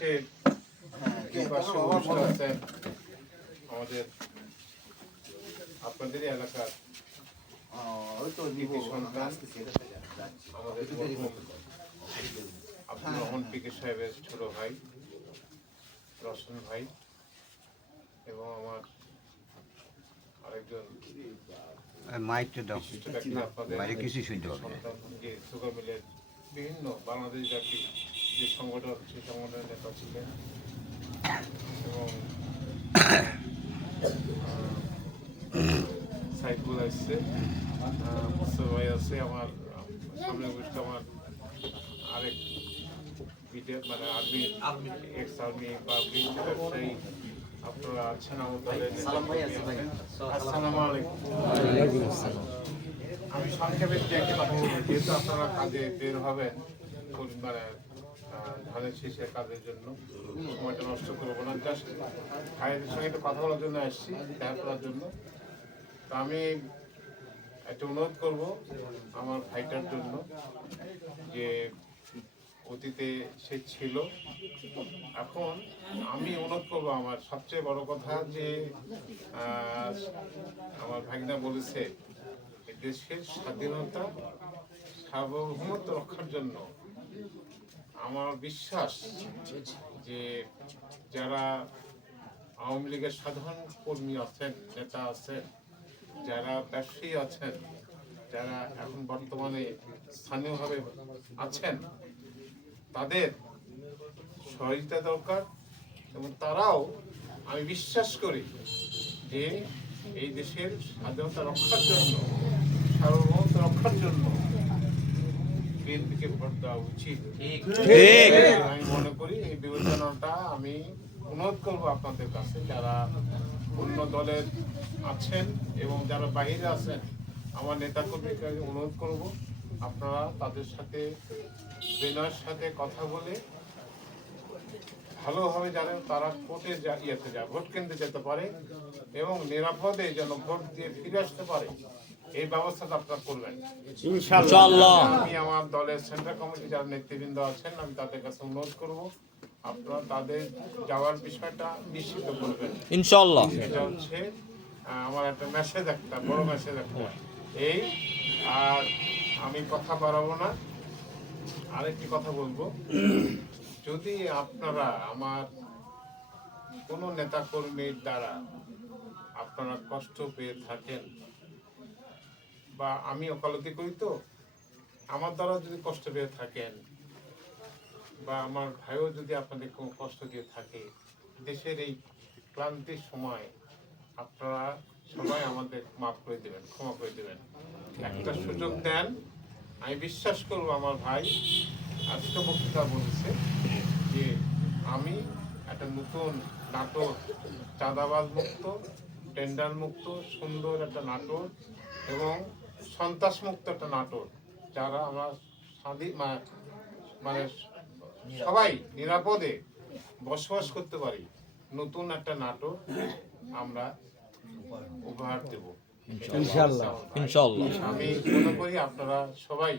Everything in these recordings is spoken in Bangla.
পাশে দুই পাশে অনুষ্ঠান আছেন আমাদের আপনাদেরই এলাকার কৃতি সন্তান আমাদের মরহুম আব্দুর রহমান পিকে সাহেবের ছোট ভাই রসন ভাই এবং আমার আরেকজন মাইকটা দাও। আপনাদের বাইরে কিছু শুনতে বিভিন্ন বাংলাদেশ ব্যাপী যে সংগঠন সেই সংগঠনের নেতা ছিলেন। এবং সাইফুল আসছে। মুস্তফা ভাই আছে আমার সামনে বসে আমার আরেক মানে আর্মি আর্মি। এক্স আর্মি বা ব্যবসায়ী আপনারা আছেন আমার দলের আসসালামু আলাইকুম। আমি সংক্ষেপে যে একটি কথা বলব, যেহেতু আপনারা কাজে বের হবেন পরিবারে ধানের শীষে কাজের জন্য সময়টা নষ্ট করব না। জাস্ট ভাইয়ের সঙ্গে একটু কথা বলার জন্য আসছি, দেখা করার জন্য। তো আমি একটা অনুরোধ করব আমার ভাইটার জন্য যে অতীতে সে ছিল। এখন আমি অনুরোধ করব আমার সবচেয়ে বড় কথা যে আমার ভাগনা বলেছে দেশের স্বাধীনতা সার্বভৌমত্ব রক্ষার জন্য আমার বিশ্বাস যে যারা আওয়ামী লীগের সাধারণ কর্মী আছেন, নেতা আছেন, যারা ব্যবসায়ী আছেন, যারা এখন বর্তমানে স্থানীয়ভাবে আছেন, তাদের সহযোগিতা দরকার এবং তারাও আমি বিশ্বাস করি যে এই দেশের স্বাধীনতা রক্ষার জন্য, সার্বভৌমত্ব রক্ষার জন্য বিএনপিকে ভোট দেওয়া উচিত। আমি মনে করি এই বিবেচনাটা আমি অনুরোধ করব আপনাদের কাছে যারা অন্য দলের আছেন এবং যারা বাইরে আছেন আমার নেতাকর্মীকে অনুরোধ করব আপনারা তাদের সাথে বিনয়ের সাথে কথা বলে ভালোভাবে জানেন তারা কোর্টে ইয়েতে যায় ভোট কেন্দ্রে যেতে পারে এবং নিরাপদে যেন ভোট দিয়ে ফিরে আসতে পারে। এই ব্যবস্থাটা আপনারা করবেন। আমি আমার দলের সেন্ট্রাল কমিটি যারা নেতৃবৃন্দ আছেন আমি তাদের কাছে অনুরোধ করব আপনারা তাদের যাওয়ার বিষয়টা নিশ্চিত করবেন। ইনশাল্লাহ। এটা হচ্ছে আমার একটা মেসেজ একটা বড় মেসেজ একটা। এই আর আমি কথা বাড়াবো না। আরেকটি কথা বলব। যদি আপনারা আমার কোনো নেতা কর্মীর দ্বারা আপনারা কষ্ট পেয়ে থাকেন বা আমি ওকালতি করি তো, আমার দ্বারা যদি কষ্ট পেয়ে থাকেন বা আমার ভাইও যদি আপনাদের কোনো কষ্ট দিয়ে থাকে, দেশের এই ক্লান্তির সময় আপনারা সবাই আমাদের মাফ করে দেবেন, ক্ষমা করে দেবেন। একটা সুযোগ দেন, আমি বিশ্বাস করব আমার ভাই আজকে বক্তৃতা বলেছে যে আমি একটা নতুন নাটক, চাঁদাবাজ মুক্ত, টেন্ডার মুক্ত, সুন্দর একটা নাটক এবং সন্ত্রাস মুক্ত একটা নাটক যারা আমরা স্বাধীন মানে সবাই নিরাপদে বসবাস করতে পারি নতুন একটা নাটক আমরা উপহার দেব। ইনশাআল্লাহ। আমি মনে করি আপনারা সবাই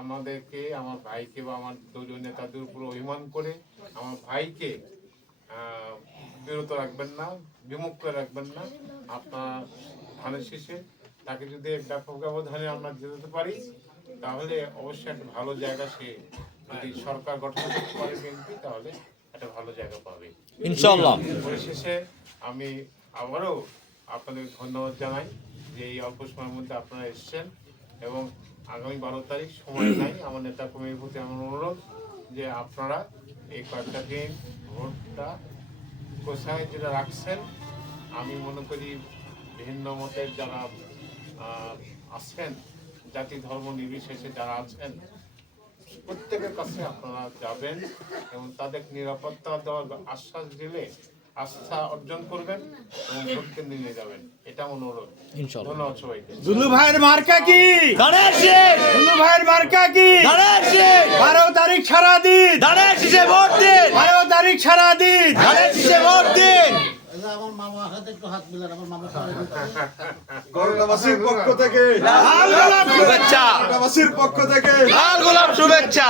আমাদেরকে আমার ভাইকে বা আমার দলীয় নেতাদের উপর অভিমান করে আমার ভাইকে বিরত রাখবেন না বিমুখ করে রাখবেন না। আপনার ধানের শেষে তাকে যদি ব্যাপক ব্যবধানে আমরা যেতে পারি তাহলে অবশ্যই একটা ভালো জায়গা সে যদি সরকার গঠন করতে পারে বিএনপি তাহলে একটা ভালো জায়গা পাবে। ইনশাল্লাহ পরিশেষে আমি আবারও আপনাদের ধন্যবাদ জানাই যে এই অল্প সময়ের মধ্যে আপনারা এসেছেন এবং আগামী বারো তারিখ সময় নাই। আমার নেতা কর্মীর প্রতি আমার অনুরোধ যে আপনারা এই কয়েকটা দিন ভোটটা কোথায় যেটা রাখছেন আমি মনে করি ভিন্ন মতের যারা আছেন জাতি ধর্ম নির্বিশেষে যারা আছেন প্রত্যেকের কাছে আপনারা যাবেন এবং তাদের নিরাপত্তা দেওয়ার আশ্বাস দিলে আস্থা অর্জন করবেন এবং ভোট কেন্দ্রে নিয়ে যাবেন। এটা অনুরোধ। ধন্যবাদ সবাইকে। দুলু ভাইয়ের মার্কা কি? দুলু ভাইয়ের মার্কা কি? বারো তারিখ সারা দিন। ভোট দিন। বারো তারিখ সারা দিন। ভোট দিন। মামার হাতে একটু হাত মিলান আমার মামা গরুলাবাসীর পক্ষ থেকে লাল গোলাপ শুভেচ্ছা। গরুলাবাসীর পক্ষ থেকে লাল গোলাপ শুভেচ্ছা।